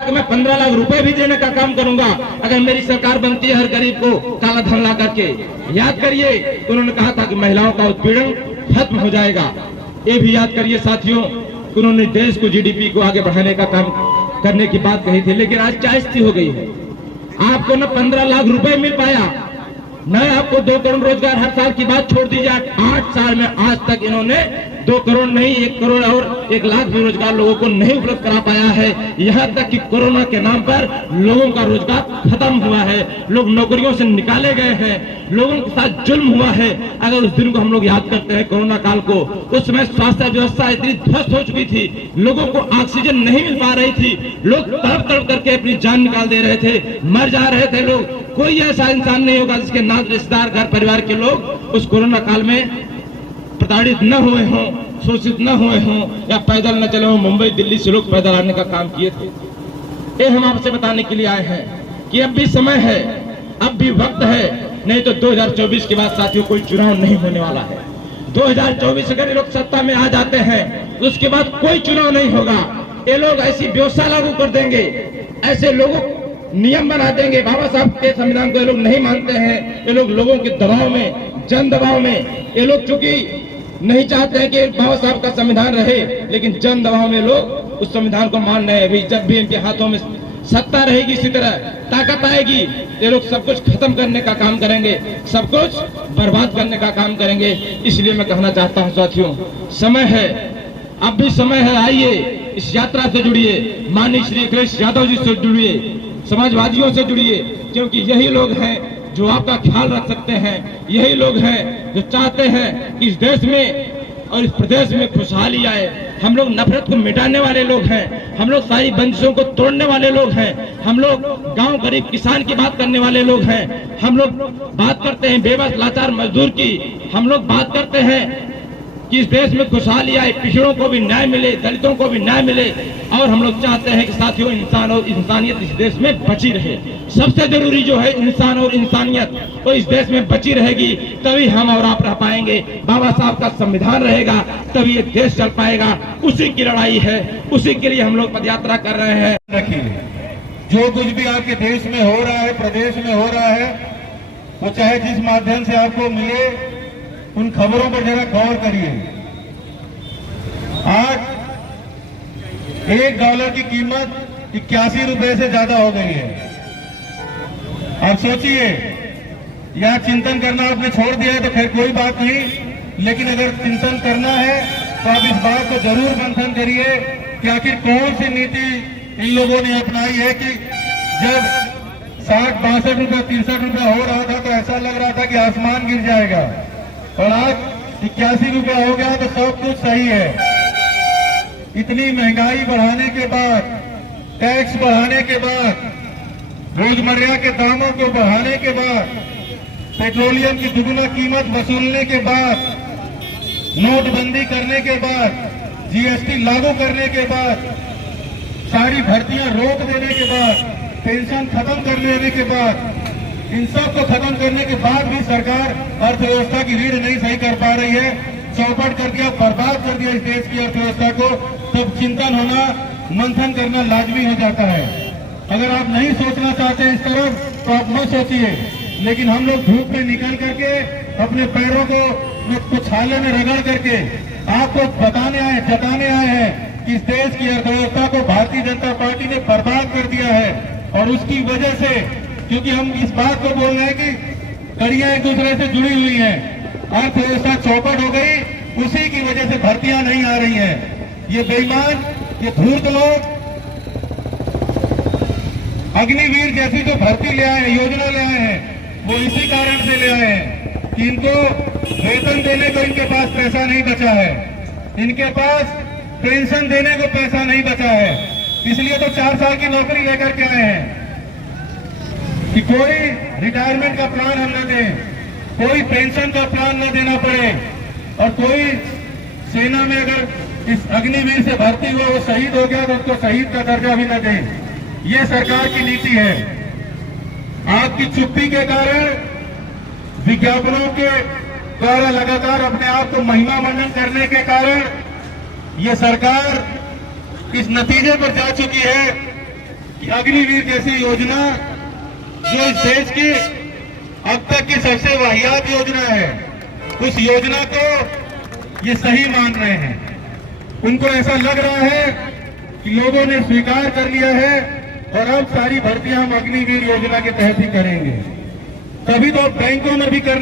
कि मैं 15 लाख रुपए भी देने का काम करूंगा अगर मेरी सरकार बनती है हर गरीब को काला धन ला करके। याद करिए उन्होंने कहा था कि महिलाओं का उत्पीड़न खत्म हो जाएगा। ये भी याद करिए साथियों, उन्होंने देश को जीडीपी को आगे बढ़ाने का काम करने की बात कही थी, लेकिन आज क्या स्थिति हो गई है। आपको न 15 लाख रुपए मिल पाया, न आपको 2 करोड़ रोजगार हर साल की बात छोड़ दीजिए। 8 साल में आज तक इन्होंने 2 करोड़ नहीं 1 करोड़ और 1 लाख भी रोजगार लोगों को नहीं उपलब्ध करा पाया है। यहाँ तक कि कोरोना के नाम पर लोगों का रोजगार खत्म हुआ है, लोग नौकरियों से निकाले गए हैं, लोगों के साथ जुल्म हुआ है। अगर उस दिन को हम लोग याद करते हैं कोरोना काल को, उस समय स्वास्थ्य व्यवस्था इतनी ध्वस्त हो चुकी थी, लोगों को ऑक्सीजन नहीं मिल पा रही थी, लोग तड़प तड़प करके अपनी जान निकाल दे रहे थे, मर जा रहे थे लोग। कोई ऐसा इंसान नहीं होगा जिसके नात रिश्तेदार घर परिवार के लोग उस कोरोना काल में प्रताड़ित न हुए हों, शोषित न हुए हों या पैदल न चले हों। मुंबई दिल्ली से लोग पैदल आने का काम किए थे। ये हम आपसे बताने के लिए आए हैं कि अब भी समय है, अब भी वक्त है, नहीं तो 2024 के बाद साथियों कोई चुनाव नहीं होने वाला है। 2024 अगर ये लोग सत्ता में आ जाते हैं तो उसके बाद कोई चुनाव नहीं होगा। ये लोग ऐसी व्यवस्था लागू कर देंगे, ऐसे लोगों नियम बना देंगे। बाबा साहब के संविधान को ये लोग नहीं मानते हैं, ये लोग लोगों के दबाव में, जन दबाव में, ये लोग चूंकि नहीं चाहते हैं कि बाबा साहब का संविधान रहे, लेकिन जन दबाव में लोग उस संविधान को मान रहे हैं। जब भी इनके हाथों में सत्ता रहेगी, इसी तरह ताकत आएगी, ये लोग सब कुछ खत्म करने का काम करेंगे, सब कुछ बर्बाद करने का काम करेंगे। इसलिए मैं कहना चाहता हूं साथियों, समय है, अब भी समय है। आइए इस यात्रा से जुड़िए, माननीय श्री अखिलेश यादव जी से जुड़िए, समाजवादियों से जुड़िए, क्योंकि यही लोग हैं जो आपका ख्याल रख सकते हैं। यही लोग हैं जो चाहते हैं कि इस देश में और इस प्रदेश में खुशहाली आए। हम लोग नफरत को मिटाने वाले लोग हैं, हम लोग सारी बंदिशों को तोड़ने वाले लोग हैं, हम लोग गांव गरीब किसान की बात करने वाले लोग हैं, हम लोग बात करते हैं बेबस लाचार मजदूर की, हम लोग बात करते हैं कि इस देश में खुशहाली आए, पिछड़ों को भी न्याय मिले, दलितों को भी न्याय मिले। और हम लोग चाहते हैं कि साथियों इंसान और इंसानियत इस देश में बची रहे। सबसे जरूरी जो है इंसान और इंसानियत, वो इस देश में बची रहेगी, तभी हम और आप रह पाएंगे। बाबा साहब का संविधान रहेगा तभी ये देश चल पाएगा। उसी की लड़ाई है, उसी के लिए हम लोग पदयात्रा कर रहे हैं। जो कुछ भी आपके देश में हो रहा है, प्रदेश में हो रहा है, वो चाहे जिस माध्यम से आपको मिले, उन खबरों पर जरा गौर करिए। आज $1 की कीमत 81 रुपए से ज्यादा हो गई है। आप सोचिए, या चिंतन करना आपने छोड़ दिया है तो खैर कोई बात नहीं, लेकिन अगर चिंतन करना है तो आप इस बात को जरूर मंथन करिए कि आखिर कौन सी नीति इन लोगों ने अपनाई है कि जब 60-62 रुपए 63 रुपए हो रहा था तो ऐसा लग रहा था कि आसमान गिर जाएगा, और आज 81 रुपया हो गया तो सब कुछ सही है। इतनी महंगाई बढ़ाने के बाद, टैक्स बढ़ाने के बाद, रोजमर्रा के दामों को बढ़ाने के बाद, पेट्रोलियम की दुगुना कीमत वसूलने के बाद, नोटबंदी करने के बाद, जीएसटी लागू करने के बाद, सारी भर्तियां रोक देने के बाद, पेंशन खत्म कर देने के बाद, इन सब को खत्म करने के बाद भी सरकार अर्थव्यवस्था की रीढ़ नहीं सही कर पा रही है, चौपट कर दिया, बर्बाद कर दिया इस देश की अर्थव्यवस्था को, तब चिंतन होना, मंथन करना लाजमी हो जाता है। अगर आप नहीं सोचना चाहते इस तरफ तो आप मत सोचिए, लेकिन हम लोग धूप में निकल करके अपने पैरों को छाले में रगड़ करके आपको बताने आए, जताने आए हैं कि इस देश की अर्थव्यवस्था को भारतीय जनता पार्टी ने बर्बाद कर दिया है। और उसकी वजह से, क्योंकि हम इस बात को बोल रहे हैं कि कड़ियां एक दूसरे से जुड़ी हुई हैं, अर्थव्यवस्था चौपट हो गई, उसी की वजह से भर्तियां नहीं आ रही हैं। ये बेईमान, ये धूर्त लोग अग्निवीर जैसी जो भर्ती ले आए हैं, योजना ले आए हैं, वो इसी कारण से ले आए हैं कि इनको वेतन देने को इनके पास पैसा नहीं बचा है, इनके पास पेंशन देने को पैसा नहीं बचा है, इसलिए तो 4 साल की नौकरी लेकर के आए हैं कि कोई रिटायरमेंट का प्लान हम न दें, कोई पेंशन का प्लान न देना पड़े, और कोई सेना में अगर इस अग्निवीर से भर्ती हुआ, वो शहीद हो गया तो उसको शहीद का दर्जा भी न दें। ये सरकार की नीति है। आपकी चुप्पी के कारण, विज्ञापनों के द्वारा लगातार अपने आप को महिमा मंडन करने के कारण ये सरकार इस नतीजे पर जा चुकी है अग्निवीर जैसी योजना जो इस देश की अब तक की सबसे वाहियात योजना है, उस योजना को ये सही मान रहे हैं। उनको ऐसा लग रहा है कि लोगों ने स्वीकार कर लिया है और अब सारी भर्तियां हम अग्निवीर योजना के तहत ही करेंगे। तभी तो बैंकों में भी करना